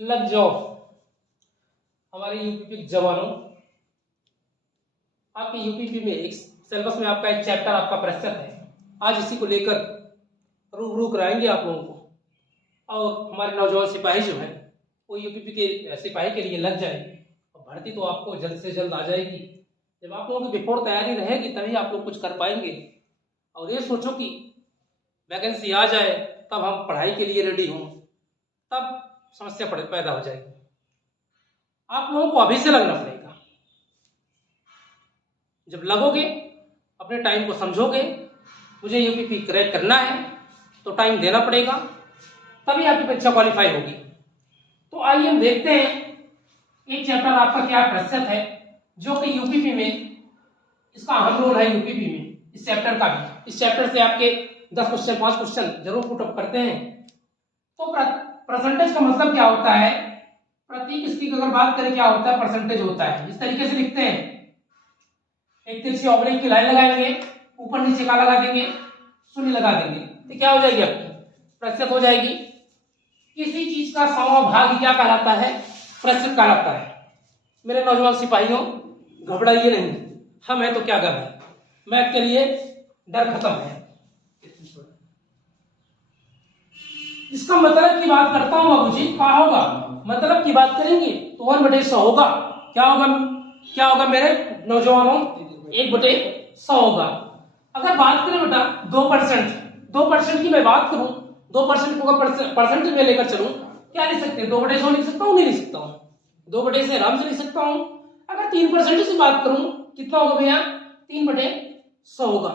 लग जाओ हमारे यूपीपी के जवानों। आपके यूपीपी में एक सिलेबस में आपका एक चैप्टर आपका प्रस्तुत है। आज इसी को लेकर रूबरू कराएंगे आप लोगों को। और हमारे नौजवान सिपाही जो है वो यूपीपी के सिपाही के लिए लग जाएगी और भर्ती तो आपको जल्द से जल्द आ जाएगी। जब आप लोगों की बिफोर तैयारी रहेगी तभी आप लोग कुछ कर पाएंगे। और ये सोचो कि वैकेंसी आ जाए तब हम पढ़ाई के लिए रेडी हों, तब समस्या पैदा हो जाएगी। आप लोगों को अभी से लगना पड़ेगा। जब लगोगे, अपने टाइम को समझोगे, मुझे यूपीपी क्रैक करना है तो टाइम देना पड़ेगा, तभी आपकी परीक्षा क्वालिफाई होगी। तो आइए हम देखते हैं एक चैप्टर आपका क्या प्रस्तुत है जो कि यूपीपी में इसका अहम रोल है। यूपीपी में इस चैप्टर का भी, इस चैप्टर से आपके 10 क्वेश्चन 5 क्वेश्चन जरूर पुट अप करते हैं। तो परसेंटेज का मतलब क्या होता है, प्रतीक इसकी अगर बात करें क्या होता है, परसेंटेज होता है। इस तरीके से लिखते हैं, एक तिरछी ऑब्लिक की लाइन लगाएंगे, ऊपर नीचे का लगा देंगे, शून्य लगा देंगे, तो क्या हो जाएगी आपकी प्रतिशत हो जाएगी। किसी चीज का 100वां भाग क्या कहलाता है, प्रतिशत कहलाता है। मेरे नौजवान सिपाहियों घबराइए नहीं, हम है तो क्या गम है, मैथ के लिए डर खत्म है। इसका मतलब की बात करता हूं बाबूजी, क्या होगा, मतलब की बात करेंगे तो 1/100 होगा। क्या होगा, क्या होगा मेरे नौजवानों, 1/100 होगा। अगर बात करें बेटा 2% की मैं बात करूं, 2% को अगर परसेंटेज में लेकर चलूं, क्या लिख सकते हैं, 2/100 लिख सकता हूं, नहीं लिख सकता हूं, 2 से आराम से लिख सकता हूं। अगर 3% की बात करूं, कितना होगा भैया, 3/100 होगा,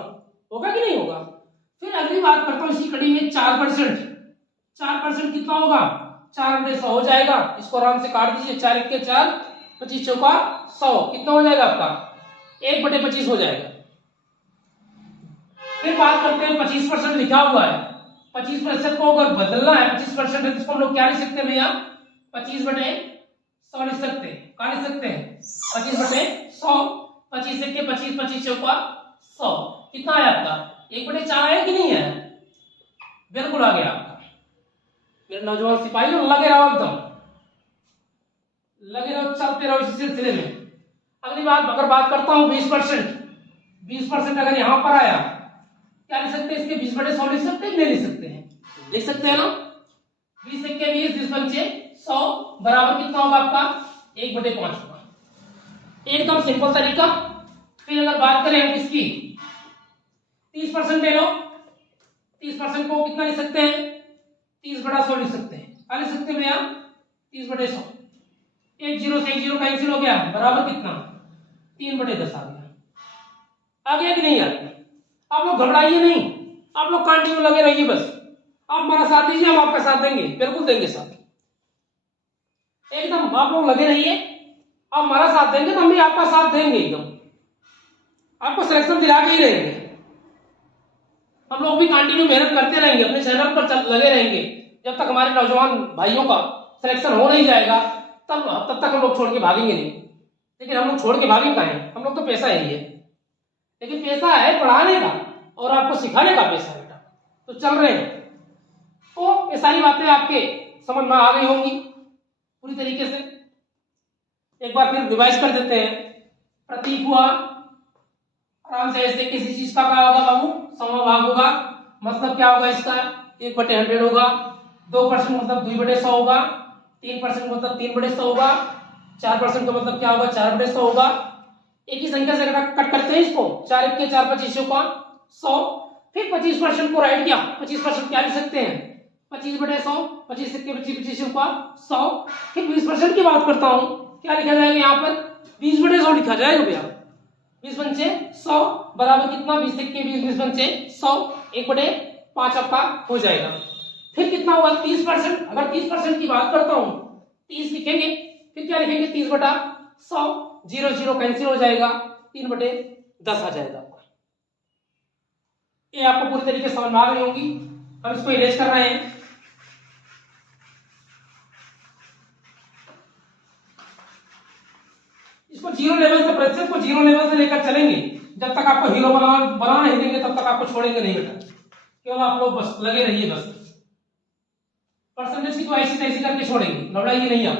होगा कि नहीं होगा। फिर अगली बात करता हूं इसी कड़ी में 4% कितना होगा, 4/100 हो जाएगा। इसको आराम से काट दीजिए, 4 1 4, 25 चौका 100, कितना हो जाएगा आपका 1/25 हो जाएगा। फिर बात करते हैं 25% लिखा हुआ है, 25% को अगर बदलना है, 25% है तो इसको हम लोग क्या लिख सकते हैं भैया, 25/100 लिख सकते हैं। क्या लिख सकते हैं, 25/100, 25 1 25, 25 चौका 100, कितना है आपका 1/4 है कि नहीं है, बिल्कुल आ गया आपका। मेरे नौजवान सिपाहियों लगे रहो, एकदम लगे रहो, चलते रहो इस सिलसिले में। अगली बात अगर बात करता हूं 20% अगर यहां पर आया, क्या लिख सकते हैं, इसके 20/100 लिख सकते हैं, नहीं लिख सकते हैं, लिख सकते हैं ना। 20 1 20, 20 पंचे 100 बराबर कितना होगा आपका 1/5 होगा। एकदम सिंपल तरीका। फिर अगर बात करें हम इसकी 30% ले लो, 30% को कितना लिख सकते हैं, 30/100 लिख सकते हैं। क्या लिख सकते हैं भैया, 30/100। एक जीरो से एक जीरो कैंसिल हो गया, बराबर कितना 3/10 आ गया कि नहीं आ गया। आप लोग घबराइए नहीं, आप लोग कंटिन्यू लगे रहिए, बस आप हमारा साथ दीजिए, हम आपका साथ देंगे, बिल्कुल देंगे साथ, एकदम आप लोग लगे रहिए। आप हमारा साथ देंगे तो हम भी आपका साथ देंगे, एकदम आपको सिलेक्शन दिला के ही रहेंगे। हम लोग भी कंटिन्यू मेहनत करते रहेंगे, अपने चैनल पर लगे रहेंगे, जब तक हमारे नौजवान भाइयों का सिलेक्शन हो नहीं जाएगा तब तक हम लोग छोड़ के भागेंगे नहीं। लेकिन हम लोग छोड़ के भागेंगे कहां, हम लोग तो पैसा ही है, लेकिन पैसा है पढ़ाने का और आपको सिखाने का पैसा है बेटा, तो चल रहे हैं। तो ये सारी बातें आपके समझ में आ गई होंगी पूरी तरीके से। एक बार फिर रिवाइज कर देते हैं। प्रतीक हुआ, आराम से ऐसे किसी चीज का क्या होगा बाबू, 100वां भाग होगा, मतलब क्या होगा इसका 1/100 होगा। 2% मतलब 2/100 होगा। 3% मतलब 3/100 होगा। 4% का मतलब क्या होगा, 4/100 होगा। एक ही संख्या से कट करते हैं इसको, 4 1 4, 25 का 100। फिर 25% को राइट किया, 25% क्या लिख सकते हैं, 25/100, 25 1 25, 25 का 100। फिर 20% की बात करता हूं, क्या लिखा जाएगा यहाँ पर 20/100 लिखा जाएगा भैया, 20 पंचे 100 बराबर कितना 20 1 20, 20 पंचे 100, 1/5 आपका हो जाएगा। फिर कितना हुआ 30%, अगर 30% की बात करता हूं 30 लिखेंगे, फिर क्या लिखेंगे 30/100, 0 0 कैंसिल हो जाएगा, 3/10 आ जाएगा आपका। ये आपको पूरी तरीके से समझ में आ गई होगी। हम इसको इरेज कर रहे हैं। इसको 0 लेवल से, प्रतिशत को 0 लेवल से लेकर चलेंगे, जब तक आपको हीरो बना नहीं देंगे तब तक आपको छोड़ेंगे नहीं बेटा, केवल आप लोग बस लगे रहिए बस। परसेंटेज की तो ऐसी तैसी करके छोड़ेंगे, घबराइए नहीं आप।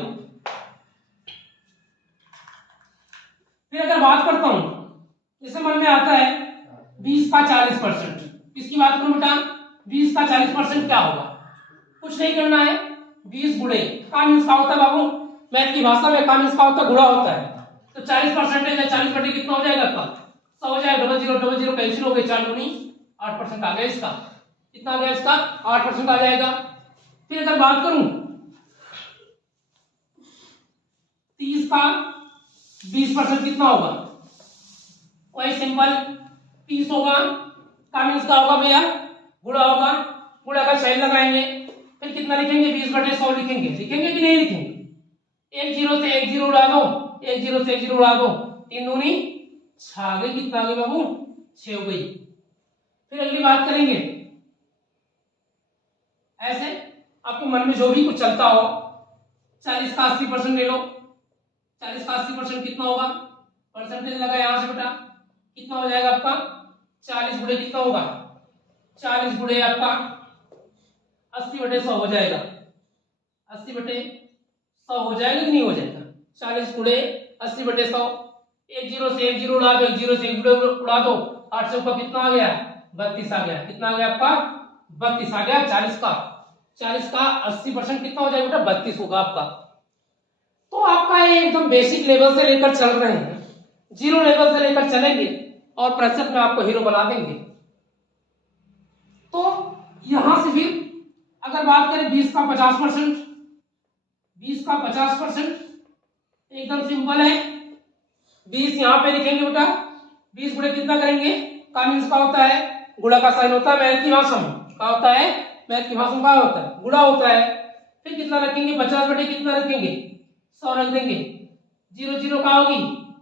फिर अगर बात करता हूं, जैसे मन में आता है 20 का 40%, इसकी बात करूं बेटा, 20 का 40% क्या होगा? कुछ नहीं करना है, 20 गुणे का मीन्स का होता है बाबू, मैथ की भाषा में का मीन्स का होता है गुणा होता है। तो 40% है, 40 बटे कितना हो जाएगा आपका? 100 हो जाएगा, 0000 कैंसिल हो गए, 4 दूनी 8% आ गया इसका। कितना आ गया इसका? 8% आ जाएगा। फिर अगर बात करूं 30 का 20% कितना होगा? वही सिंपल 30 होगा, का मीन्स का होगा भैया गुणा होगा, गुणा का साइन लगाएंगे, फिर कितना लिखेंगे? 20 बटे 100 लिखेंगे। लिखेंगे कि नहीं लिखेंगे? एक जीरो से एक जीरो उड़ा दो, एक जीरो से एक जीरो उड़ा दो, 3 दूनी 6 आ गई। कितना आ गई बाबू? 6 हो गई। फिर अगली बात करेंगे, ऐसे आपके मन में जो भी कुछ चलता हो, 40 का 80% ले लो। 40 का 80% कितना होगा? परसेंटेज लगा यहां से बेटा, कितना हो जाएगा आपका? 40 गुणे कितना होगा? 40 गुणे आपका 80 बटे 100 हो जाएगा। 80 बटे 100 हो जाएगा कि नहीं हो जाएगा? 40 गुणे 80 बटे 100, एक जीरो से एक जीरो उड़ा दो, एक जीरो से एक जीरो उड़ा दो, 8 से ऊपर कितना आ गया? 32 आ गया। कितना आ गया आपका? 32 आ गया। 40 का 80% कितना हो जाएगा बेटा? 32 होगा आपका। तो आपका ये एकदम बेसिक लेवल से लेकर चल रहे हैं, जीरो लेवल से लेकर चलेंगे और प्रतिशत में आपको हीरो बना देंगे। तो यहां से फिर अगर बात करें 20 का 50%, 20 का 50% एकदम सिंपल है, 20 यहां पे लिखेंगे बेटा, 20 गुणे कितना करेंगे? का मीन्स का होता है गुणा का साइन होता है मैथ की भाषा में, क्या होता है? मैथ की भाषा में क्या होता है? गुणा होता है। फिर कितना रखेंगे? 50 बटे कितना रखेंगे? 100 रख देंगे। जीरो जीरो क्या होगी?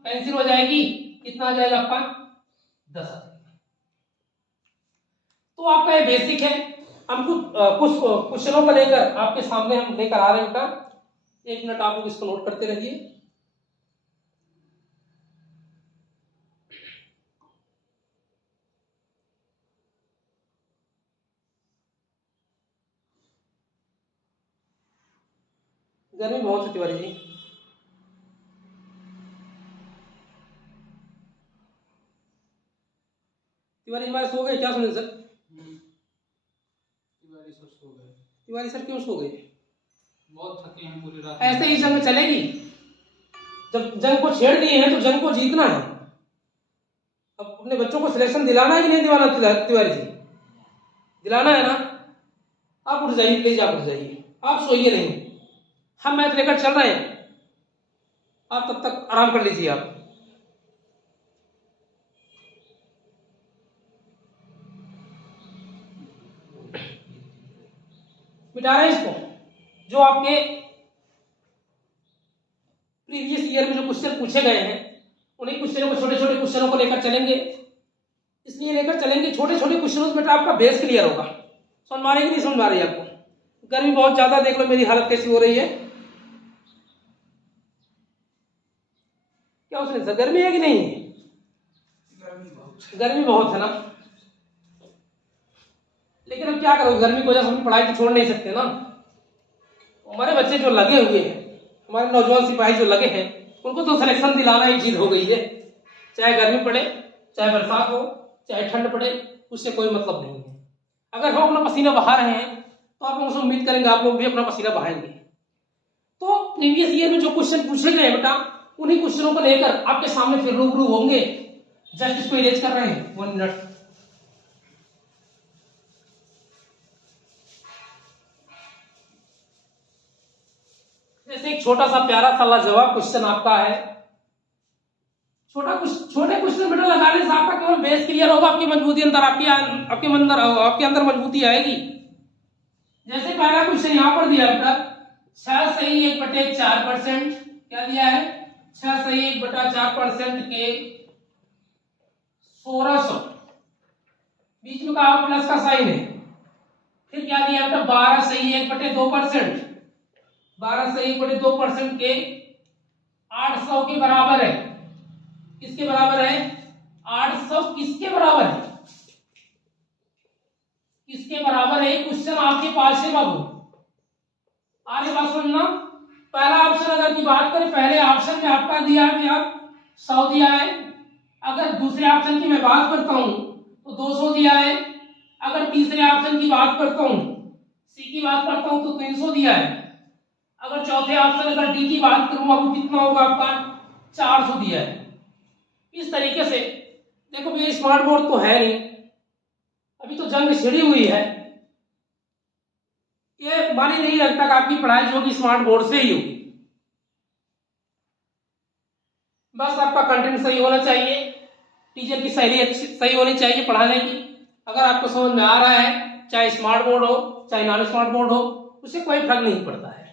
कैंसिल हो जाएगी। कितना आ जाएगा आपका? 10 आ जाएगा। तो आपका ये बेसिक है। हम कुछ क्वेश्चनों को लेकर आपके सामने हम लेकर आ रहे हैं बेटा, 1 मिनट आप लोग इसको नोट करते रहिए। गर्मी बहुत है तिवारी जी। तिवारी हमारे सो गए क्या? सुने सर, तिवारी सर क्यों सो गए? बहुत थके हैं पूरी रात। ऐसे ही जंग चलेगी। जब जंग को छेड़ दिए हैं तो जंग को जीतना है। अब अपने बच्चों को सिलेक्शन दिलाना है कि नहीं दिलाना? तिवारी जी दिलाना है ना? आप उठ जाइए प्लीज, आप उठ जाइए, आप सोइए नहीं, हम मैथ लेकर चल रहे हैं, आप तब तक आराम कर लीजिए। आप मिटा रहे हैं इसको। जो आपके प्रीवियस ईयर में जो क्वेश्चन पूछे गए हैं, उन्हीं क्वेश्चनों को, छोटे छोटे क्वेश्चनों को लेकर चलेंगे। इसलिए लेकर चलेंगे छोटे छोटे क्वेश्चनों में आपका बेस क्लियर होगा। समझ में आ रही है कि नहीं समझ में आ रही है आपको? गर्मी बहुत ज्यादा, देख लो मेरी हालत कैसी हो रही है। क्या उसने सर, गर्मी है कि नहीं? गर्मी बहुत है ना, लेकिन अब क्या करोगे, गर्मी की वजह से हम पढ़ाई तो छोड़ नहीं सकते ना। हमारे बच्चे जो लगे हुए हैं, हमारे नौजवान सिपाही जो लगे हैं, उनको तो सिलेक्शन दिलाना ही चीज हो गई है। चाहे गर्मी पड़े, चाहे बरसात हो, चाहे ठंड पड़े, उससे कोई मतलब नहीं है। अगर हम अपना पसीना बहा रहे हैं तो आप लोगों से उम्मीद करेंगे आप लोग भी अपना पसीना बहाएंगे। तो प्रीवियस ईयर में जो क्वेश्चन पूछे गए बेटा, उन्हीं क्वेश्चनों को लेकर आपके सामने फिर रूबरू होंगे। जस्ट इसको इरेज कर रहे हैं 1 मिनट। जैसे एक छोटा सा प्यारा सा लाजवाब क्वेश्चन आपका है। छोटे क्वेश्चन बेटा लगाने से आपका केवल बेस क्लियर होगा, आपकी मजबूती अंदर आपके अंदर मजबूती आएगी। जैसे पहला क्वेश्चन यहां पर दिया बेटा, 6 सही 1/4%, क्या दिया है? 6 सही 1/4% के 1600, बीच में कहा प्लस का साइन है। फिर क्या दिया बेटा? 12 सही 1/2%, 12 सही 1/2% के 800 के बराबर है। किसके बराबर है? 800 किसके बराबर है? किसके बराबर है? क्वेश्चन आपके पास है बाबू, से बात समझना। पहला ऑप्शन अगर की बात करें, पहले ऑप्शन में आपका दिया गया 100 दिया है। अगर दूसरे ऑप्शन की मैं बात करता हूं तो 200 दिया है। अगर तीसरे ऑप्शन की बात करता हूं, सी की बात करता हूं, तो 300 दिया है। अगर चौथे ऑप्शन अगर डी की बात करूंगा वो कितना होगा आपका 400 दिया है। इस तरीके से देखो भैया स्मार्ट बोर्ड तो है नहीं, अभी तो जंग छिड़ी हुई है। ये मानी नहीं लगता कि आपकी पढ़ाई जो होगी स्मार्ट बोर्ड से ही होगी। बस आपका कंटेंट सही होना चाहिए, टीचर की शैली अच्छी सही होनी चाहिए पढ़ाने की। अगर आपको समझ में आ रहा है, चाहे स्मार्ट बोर्ड हो चाहे नॉन स्मार्ट बोर्ड हो, उससे कोई फर्क नहीं पड़ता है।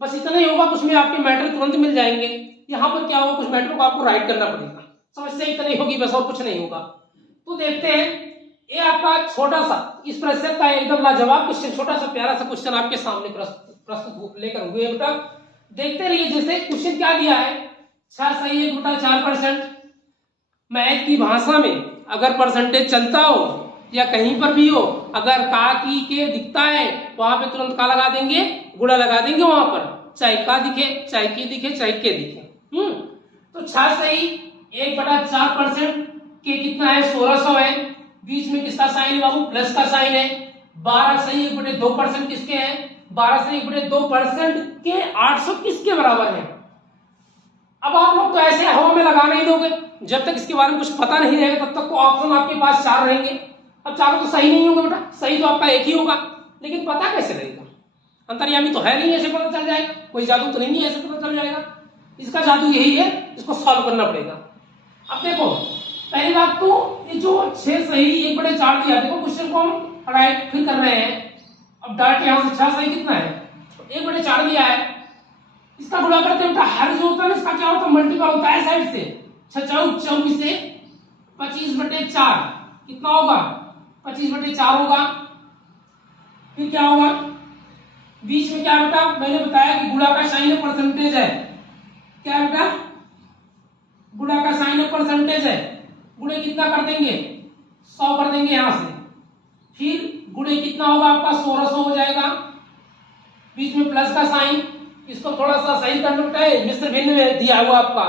बस इतना ही होगा, उसमें आपके मैटर तुरंत मिल जाएंगे। यहाँ पर क्या होगा, कुछ मैटर को आपको राइट करना पड़ेगा। समस्या इतनी होगी बस, और कुछ नहीं होगा। तो देखते हैं, ये आपका छोटा सा इस प्रतिशत का एकदम लाजवाब क्वेश्चन, छोटा सा प्यारा सा क्वेश्चन आपके सामने प्रस्तुत लेकर हुए बेटा। देखते रहिए। जैसे क्वेश्चन क्या दिया है, 6 सही 1/4%। मैथ की भाषा में अगर परसेंटेज चलता हो या कहीं पर भी हो, अगर का की के दिखता है वहां पे तुरंत का लगा देंगे, गुणा लगा देंगे वहां पर, चाहे का दिखे चाहे की दिखे चाहे के दिखे। तो 6 सही 1/4% के कितना है 1600 है। बीच में किसका साइन है बाबू, प्लस का साइन है। 12 सही 1/2% किसके हैं, 12 सही 1/2% के 800 किसके बराबर है। अब आप लोग तो ऐसे हवा में लगा नहीं दोगे, जब तक इसके बारे में कुछ पता नहीं रहेगा तब तक तो ऑप्शन आपके पास 4 रहेंगे। अब चारों तो सही नहीं होंगे बेटा, सही तो आपका एक ही होगा, लेकिन पता कैसे रहेगा, अंतर्यामी तो है नहीं ऐसे पता चल जाएगा, कोई जादू तो नहीं है ऐसे पता चल जाएगा। इसका जादू यही है, इसको सॉल्व करना पड़ेगा। अब देखो पहली बात तो ये जो 6 सही 1/4 दिया, देखो क्वेश्चन को हम राइट फिर कर रहे हैं। अब डायरेक्ट यहां से 6 सही कितना है 1/4 दिया है, इसका गुणा करते हैं हर जो होता है इसका क्या होता है मल्टीपल होता है साइड से। 6 चौक 24 से 25/4 कितना होगा 25/4 होगा। फिर क्या होगा, बीच में क्या बेटा मैंने बताया कि गुणा का साइन परसेंटेज है। क्या बेटा, गुणा का साइन परसेंटेज है। गुणे कितना कर देंगे 100 कर देंगे यहां से। फिर गुणे कितना होगा आपका 1600 हो जाएगा। बीच में प्लस का साइन, इसको थोड़ा सा सही करना है, मिश्र भिन्न में दिया हुआ आपका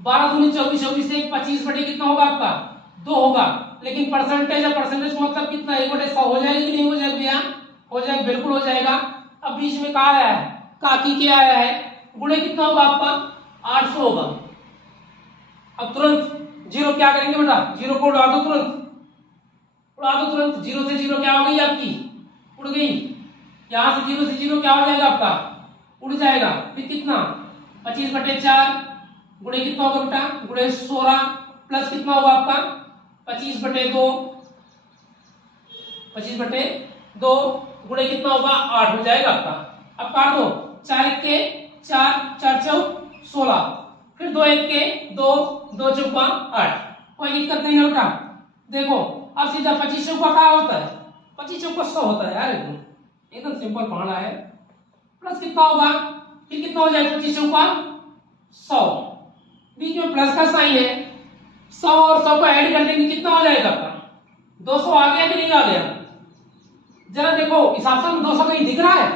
12 दूनी 24 24 से 25 बटे कितना होगा आपका 2 होगा। लेकिन परसेंटेज है, परसेंटेज मतलब कितना 1/100 हो जाएगी कि नहीं हो जाएगी भैया, हो जाएगा, बिल्कुल हो जाएगा। अब बीच में कहा आया है, काकी क्या आया है, गुणे कितना होगा आपका 800 होगा। अब तुरंत जीरो क्या करेंगे बेटा, जीरो को उड़ा दो तुरंत, उड़ा दो तुरंत। 0 से 0 क्या हो गई आपकी, उड़ गई। यहां से 0 से 0 क्या हो जाएगा आपका, उड़ जाएगा। फिर कितना 25/4 गुणे कितना होगा बेटा, गुणे 16 प्लस कितना होगा आपका 25/2, 25/2 गुणे कितना होगा 8 हो जाएगा आपका। अब काट दो, 4 के 4 4 चौक 16, फिर 2 1 के 2 2 चौका 8, कोई दिक्कत नहीं है बेटा। देखो अब सीधा 25 चौका क्या होता है, 25 चौका 100 होता है यार, एकदम सिंपल पढ़ना है। प्लस कितना होगा, फिर कितना हो जाएगा 25 चौका 100, बीच में प्लस का साइन है। 100 और 100 को ऐड कर देंगे कितना हो जाएगा आपका 200 आ गया कि नहीं आ गया। जरा देखो इस ऑप्शन में 200 कहीं दिख रहा है,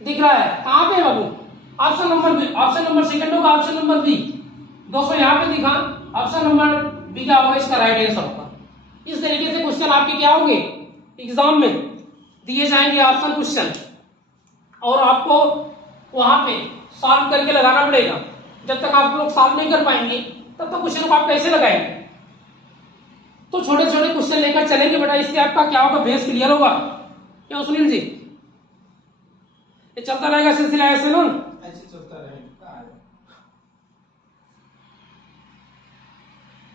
दिख रहा है कहां पे बाबू, option number B, option number second होगा, ऑप्शन नंबर बी। 200 यहां पे दिखा, ऑप्शन नंबर बी क्या होगा इसका राइट आंसर होगा। इस तरीके से क्वेश्चन आपके क्या होंगे एग्जाम में दिए जाएंगे ऑप्शन क्वेश्चन, और आपको वहां पे सॉल्व करके लगाना पड़ेगा। जब तक आप लोग सॉल्व नहीं कर पाएंगे तब तक क्वेश्चन को आप कैसे लगाएंगे। तो छोटे छोटे क्वेश्चन लेकर चलेंगे बेटा, इससे आपका क्या होगा बेस क्लियर होगा। क्या सुनील जी, ये चलता रहेगा सिलसिला ऐसे ना, ऐसे चलता रहेगा।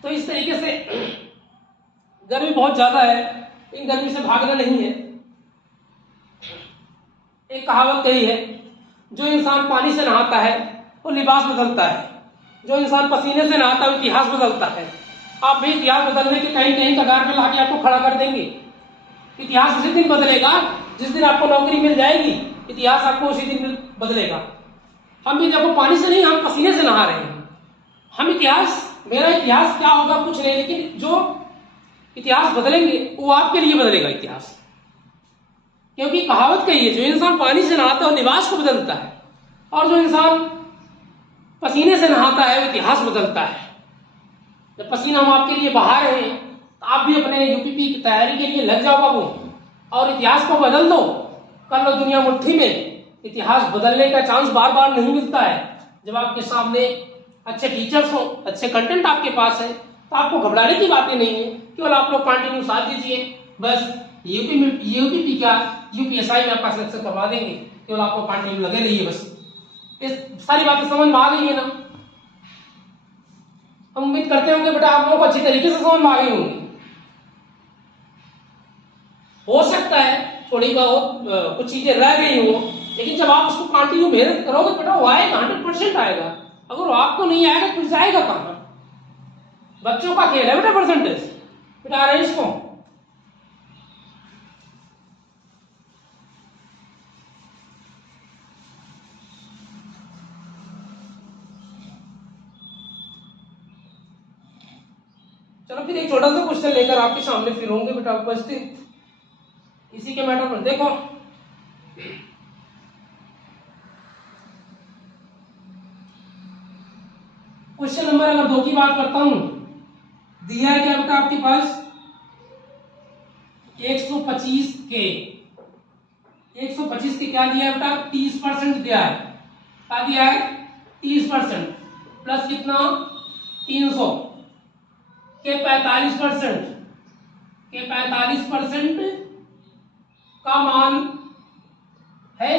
तो इस तरीके से गर्मी बहुत ज्यादा है, इन गर्मी से भागना नहीं है। एक कहावत कही है, जो इंसान पानी से नहाता है वो लिबास बदलता है, जो इंसान पसीने से नहाता है वो इतिहास बदलता है। आप भी इतिहास बदलने के कहीं कहीं कगार पे लाके आपको खड़ा कर देंगे। इतिहास उसी दिन बदलेगा जिस दिन आपको नौकरी मिल जाएगी, इतिहास आपको उसी दिन बदलेगा। हम भी देखो पानी से नहीं, हम पसीने से नहा रहे हैं। हम इतिहास, मेरा इतिहास क्या होगा कुछ नहीं, लेकिन जो इतिहास बदलेंगे वो आपके लिए बदलेगा इतिहास। क्योंकि कहावत कही है, जो इंसान पानी से नहाता है वो लिबास को बदलता है, और जो इंसान पसीने से नहाता है वो इतिहास बदलता है। जब पसीना हम आपके लिए बहा रहे हैं तो आप भी अपने यूपीपी की तैयारी के लिए लग जाओ बाबू, और इतिहास को बदल दो, कर लो दुनिया मुट्ठी में। इतिहास बदलने का चांस बार बार नहीं मिलता है। जब आपके सामने अच्छे टीचर्स हो, अच्छे कंटेंट आपके पास है, तो आपको घबराने की बातें नहीं है। केवल आप लोग कंटिन्यू साथ दीजिए, बस यूपीपी क्या यूपीएसआई में आपका सिलेक्शन करवा देंगे। केवल आप लोग कंटिन्यू लगे रहिए बस। इस सारी बातें समझ में आ गई है ना? हम उम्मीद करते होंगे बेटा आप लोगों को अच्छी तरीके से समझ में आ गई होंगी। हो सकता है थोड़ी बहुत कुछ चीजें रह गई हो, लेकिन जब आप उसको कंटिन्यू मेहनत करोगे बेटा वो आएगा, 100% आएगा। अगर वो आपको नहीं आएगा तो जाएगा कहां? बच्चों का खेल है बेटा परसेंटेज, बेटा आ रहे हैं इसको। चलो फिर एक छोटा सा क्वेश्चन लेकर आपके सामने फिर होंगे बेटा उपस्थित इसी के मैटर पर। देखो क्वेश्चन नंबर अगर 2 की बात करता हूं, दिया है क्या बेटा आपके पास 125 के 125 के क्या दिया है बेटा 30% दिया है। क्या दिया है 30% प्लस कितना 300 के 45% का मान है,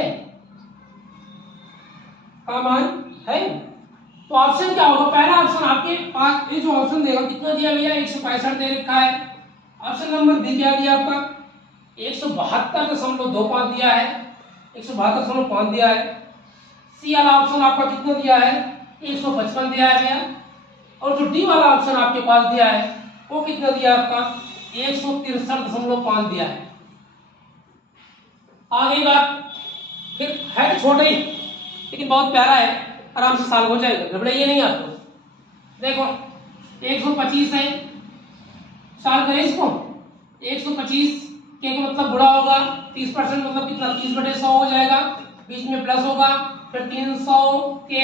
तो ऑप्शन क्या होगा? पहला ऑप्शन आपके पास ये जो ऑप्शन देगा कितना दिया गया 165 दे रखा है। ऑप्शन नंबर बी क्या दिया आपका 172.25 दिया है, 172.5 दिया है। सी वाला ऑप्शन आपका कितना दिया है 155 दिया गया, और जो डी वाला ऑप्शन आपके पास दिया है वो कितना दिया आपका 163.5 दिया है। आ गई बात। फिर है तो छोटा ही लेकिन बहुत प्यारा है, आराम से सॉल्व हो जाएगा, घबराइए नहीं आपको। देखो 125 है, सॉल्व करें इसको। 125 के मतलब बुरा होगा, 30% मतलब कितना 30/100 हो जाएगा, बीच में प्लस होगा, फिर 300 के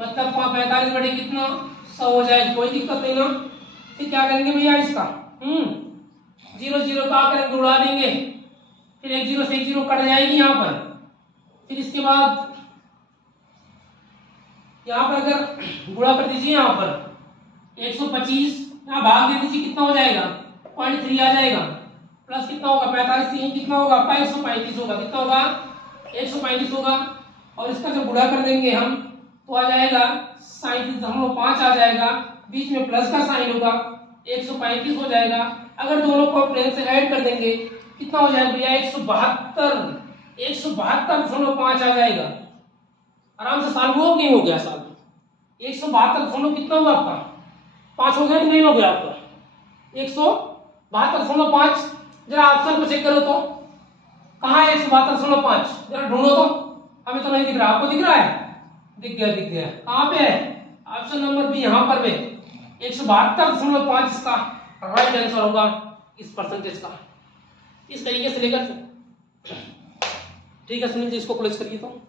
मतलब 45 बटे कितना 100 हो जाएगा, कोई दिक्कत नहीं ना। फिर क्या करेंगे भैया इसका 0 का करेंगे उड़ा देंगे, फिर 1 0 से 1 0 कट जाएगी यहाँ पर। फिर इसके बाद यहाँ पर अगर गुणा कर दीजिए, यहाँ पर 125 यहाँ भाग दे दीजिए, कितना हो जाएगा 0.3 आ जाएगा, प्लस कितना होगा 45 से कितना होगा 135 होगा, कितना होगा 135 होगा। और इसका जब गुणा कर देंगे हम तो आ जाएगा 37.5 आ जाएगा, बीच में प्लस का साइन होगा, 135 हो जाएगा। अगर दोनों को प्लेन से ऐड कर देंगे कितना हो जाएगा भैया 172.5 आ जाएगा। आराम से सॉल्व हो नहीं हो गया सॉल्व 172 कितना हुआ आपका 5 हो गया कि नहीं हो गया आपका 172.5। जरा ऑप्शन को चेक करो तो कहाँ है 172.5, जरा ढूंढो तो, हमें तो नहीं दिख रहा, आपको दिख रहा है? दिख गया। कहाँ पे है? ऑप्शन नंबर बी यहाँ पर में 172.5 इसका राइट आंसर होगा इस परसेंटेज का। इस तरीके से लेकर ठीक है सुनील जी इसको क्लोज करिए तो।